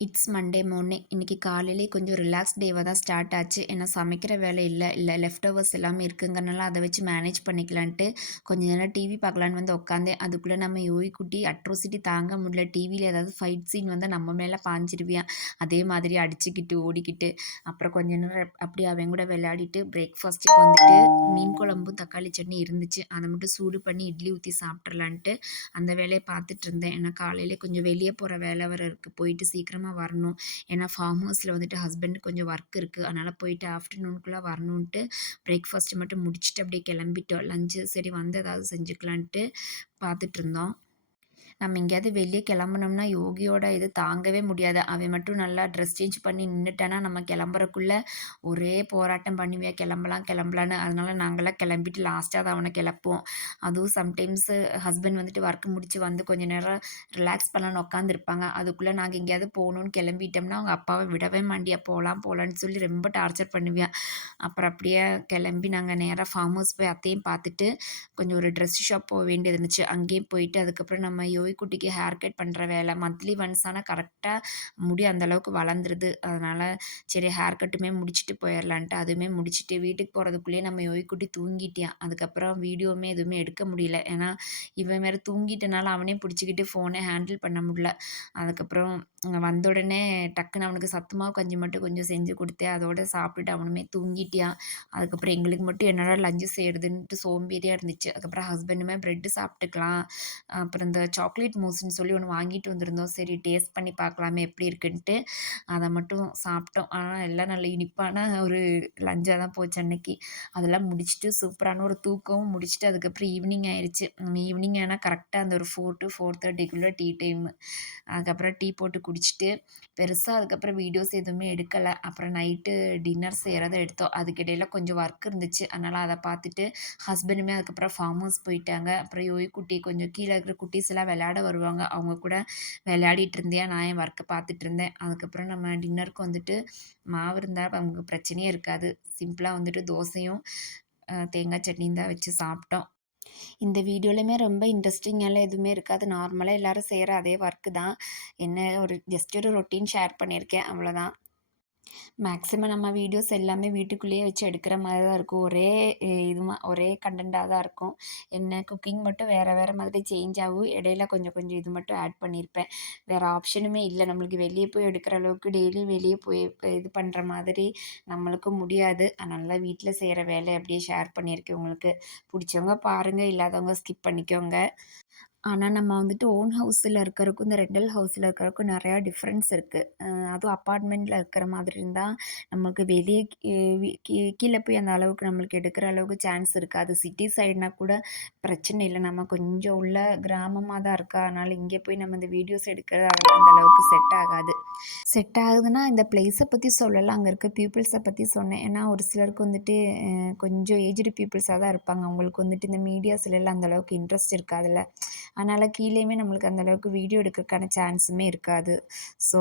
It's Monday morning. இன்னைக்கு காலையிலே கொஞ்சம் ரிலாக்ஸ் டேவா தான் ஸ்டார்ட் ஆச்சு. ஏன்னா சமைக்கிற வேலை இல்ல லெஃப்ட் ஓவர்ஸ் எல்லாமே இருக்குங்கிறனால அத வச்சு மேனேஜ் பண்ணிக்கலான்ட்டு கொஞ்ச நேரம் டிவி பார்க்கலான்னு வந்து உட்காந்தேன். அதுக்குள்ள நம்ம யோகி குட்டி அட்ரோசிட்டி தாங்க முடியல. டிவியில ஏதாவது ஃபைட் சீன் வந்தா நம்ம மேல பாஞ்சிருவியான். அதே மாதிரி அடிச்சுக்கிட்டு, ஓடிக்கிட்டு, அப்புறம் கொஞ்ச நேரம் அப்படியே அவன் கூட விளையாடிட்டு பிரேக்ஃபாஸ்ட்டுக்கு வந்துட்டு மீன் குழம்பும், தக்காளி சட்னி இருந்துச்சு. அத மட்டும் சூடு பண்ணி இட்லி ஊத்தி சாப்பிட்றலான்ட்டு அந்த வேலைய பார்த்துட்டு இருந்தேன். ஏன்னா காலையிலே கொஞ்சம் வெளிய போற வேலை வேற இருக்கு. போயிட்டு சீக்கிரமா வரணும். ஏன்னா ஃபார்ம் ஹவுஸ்ல வந்துட்டு ஹஸ்பண்டுக்கு கொஞ்சம் ஒர்க் இருக்கு. அதனால போயிட்டு ஆஃப்டர்நூனுக்குள்ள வரணுன்ட்டு பிரேக்ஃபாஸ்ட் மட்டும் முடிச்சுட்டு அப்படியே கிளம்பிட்டோம். லஞ்சு சரி வந்து ஏதாவது செஞ்சுக்கலான்ட்டு பார்த்துட்டு இருந்தோம். நம்ம எங்கேயாவது வெளியே கிளம்புனோம்னா யோகியோட இது தாங்கவே முடியாது. அவன் மட்டும் நல்லா ட்ரெஸ் சேஞ்ச் பண்ணி நின்னுட்டான்னா, நம்ம கிளம்புறக்குள்ள ஒரே போராட்டம் பண்ணுவியா கிளம்பலாம் கிளம்பலான்னு. அதனால நாங்கலாம் கிளம்பிட்டு லாஸ்ட்டா தான் அவன கிளப்புவோம். அதுவும் சம்டைம்ஸு ஹஸ்பண்ட் வந்துட்டு ஒர்க் முடிச்சு வந்து கொஞ்ச நேரம் ரிலாக்ஸ் பண்ணலான்னு உட்காந்துருப்பாங்க. அதுக்குள்ள நாங்க எங்கேயாவது போகணும்னு கிளம்பிட்டோம்னா, அவங்க அப்பாவ விடவே மாட்டியா போலாம் போலான்னு சொல்லி ரொம்ப டார்ச்சர் பண்ணுவியா. அப்புறம் அப்படியே கிளம்பி நாங்க நேரா ஃபார்ம் ஹவுஸ் போய் அத்தையும் பார்த்துட்டு, கொஞ்சம் ஒரு ட்ரெஸ் ஷாப் போக வேண்டியது இருந்துச்சு. அங்கேயும் போயிட்டு அதுக்கப்புறம் நம்ம யோகிக்குட்டிக்கு ஹேர் கட் பண்ணுற வேலை மந்த்லி ஒன்ஸ் ஆனா கரெக்டா முடி அந்த அளவுக்கு வளர்ந்துருது. அதனால சரி ஹேர் கட்டுமே முடிச்சுட்டு போயிரலான்ட்டு அதுவுமே முடிச்சுட்டு வீட்டுக்கு போறதுக்குள்ளேயே நம்ம யோகிக்குட்டி தூங்கிட்டான். அதுக்கப்புறம் வீடியோவுமே எதுவுமே எடுக்க முடியல. ஏன்னா, இவன் வேற தூங்கிட்டனால அவனே பிடிச்சுக்கிட்டு ஃபோனே ஹேண்டில் பண்ண முடியல. அதுக்கப்புறம் வந்த உடனே டக்குன்னு அவனுக்கு சத்து மாவு கஞ்சி மட்டும் கொஞ்சம் செஞ்சு குடுத்தேன். அதோட சாப்பிட்டுட்டு அவனுமே தூங்கிட்டான். அதுக்கப்புறம் எங்களுக்கு மட்டும் என்னடா லஞ்சு செய்றதுன்ட்டு சோம்பேறியா இருந்துச்சு. அதுக்கப்புறம் ஹஸ்பண்டுமே பிரெட் சாப்பிட்டுக்கலாம். அப்புறம் இந்த சாக்லேட் மூஸ்ன்னு சொல்லி ஒண்ணு வாங்கிட்டு வந்திருந்தோம். சரி டேஸ்ட் பண்ணி பார்க்கலாமே எப்படி இருக்குன்ட்டு, அத மட்டும் சாப்பிட்டோம். ஆனா எல்லாம் நல்ல இனிப்பான ஒரு லஞ்சா தான் போச்சு அன்னைக்கு. அதெல்லாம் முடிச்சுட்டு சூப்பரான ஒரு தூக்கமும் முடிச்சுட்டு அதுக்கப்புறம் ஈவினிங் ஆயிருச்சு. ஈவினிங் ஆனா கரெக்ட்டா அந்த ஒரு 4 டூ 4:30க்குள்ள டீ டைமு. அதுக்கப்புறம் டீ போட்டு குடிச்சிட்டு, பெருசா அதுக்கப்புறம் வீடியோஸ் எதுவுமே எடுக்கல. அப்புறம் நைட்டு டின்னர் செய்றத எடுத்தோம். அதுக்கிடையில கொஞ்சம் ஒர்க் இருந்துச்சு. அதனால அத பார்த்துட்டு, ஹஸ்பண்டுமே அதுக்கப்புறம் ஃபார்ம் ஹவுஸ் போயிட்டாங்க. அப்புறம் யோகி குட்டி கொஞ்சம் கீழ இருக்கிற குட்டீஸ் எல்லாம் விளையாட வருவாங்க. அவங்க கூட விளையாடிட்டு இருந்தேன். நான் என் ஒர்க்க பார்த்துட்டு இருந்தேன். அதுக்கப்புறம் நம்ம டின்னருக்கு வந்துட்டு மாவு இருந்தா நமக்கு பிரச்சனையே இருக்காது. சிம்பிளா வந்துட்டு தோசையும், தேங்காய் சட்னியும் தான் வச்சு சாப்பிட்டோம். இந்த வீடியோலயுமே ரொம்ப இன்ட்ரெஸ்டிங்காலாம் எதுவுமே இருக்காது. நார்மலா எல்லாரும் செய்ற அதே ஒர்க் தான். என்ன ஒரு ஜஸ்ட் ஒரு ரொட்டீன் ஷேர் பண்ணியிருக்கேன். அவ்வளோதான். மேக்ஸிமம் நம்ம வீடியோஸ் எல்லாமே வீட்டுக்குள்ளேயே வச்சு எடுக்கிற மாரி தான் இருக்கும். ஒரே கன்டென்ட்டா தான் இருக்கும். என்ன குக்கிங் மட்டும் வேற வேற மாதிரி சேஞ்ச் ஆகும். இடையில கொஞ்சம் கொஞ்சம் இது மட்டும் ஆட் பண்ணியிருப்பேன். வேற ஆப்ஷனுமே இல்ல. நம்மளுக்கு வெளிய போய் எடுக்கிற அளவுக்கு டெய்லி வெளிய போய் இது பண்ற மாதிரி நம்மளுக்கு முடியாது. அதனால வீட்ல செய்ற வேலைய அப்படியே ஷேர் பண்ணியிருக்கேன் உங்களுக்கு. புடிச்சவங்க பாருங்க, இல்லாதவங்க ஸ்கிப் பண்ணிக்கோங்க. ஆனா, நம்ம வந்துட்டு ஓன் ஹவுஸ்ல இருக்கறதுக்கும், இந்த ரெண்டல் ஹவுஸ்ல இருக்கறதுக்கும் நெறையா டிஃப்ரென்ஸ் இருக்கு. அதுவும் அப்பார்ட்மெண்ட்ல இருக்கிற மாதிரி இருந்தா, நமக்கு வெளிய கீ வி கீ கீழ போய் அந்த அளவுக்கு நம்மளுக்கு எடுக்கிற அளவுக்கு சான்ஸ் இருக்காது. சிட்டி சைடுனா கூட பிரச்சனை இல்ல. நம்ம கொஞ்சம் உள்ள கிராமமா தான் இருக்கா, அதனால இங்க போய் நம்ம இந்த வீடியோஸ் எடுக்கிறது அதெல்லாம் அந்த அளவுக்கு செட் ஆகாது. செட் ஆகுதுன்னா, இந்த பிளேஸ பத்தி சொல்லல. அங்க இருக்க பீப்பிள்ஸ பத்தி சொன்னேன். ஏன்னா, ஒரு சிலருக்கு வந்துட்டு கொஞ்சம் ஏஜ்டு பீப்பிள்ஸா தான் இருப்பாங்க. அவங்களுக்கு வந்துட்டு இந்த மீடியாஸ்லலாம் அந்த அளவுக்கு இன்ட்ரெஸ்ட் இருக்காதுல்ல. அதனால கீழயுமே நம்மளுக்கு அந்த அளவுக்கு வீடியோ எடுக்கறதுக்கான சான்ஸுமே இருக்காது. ஸோ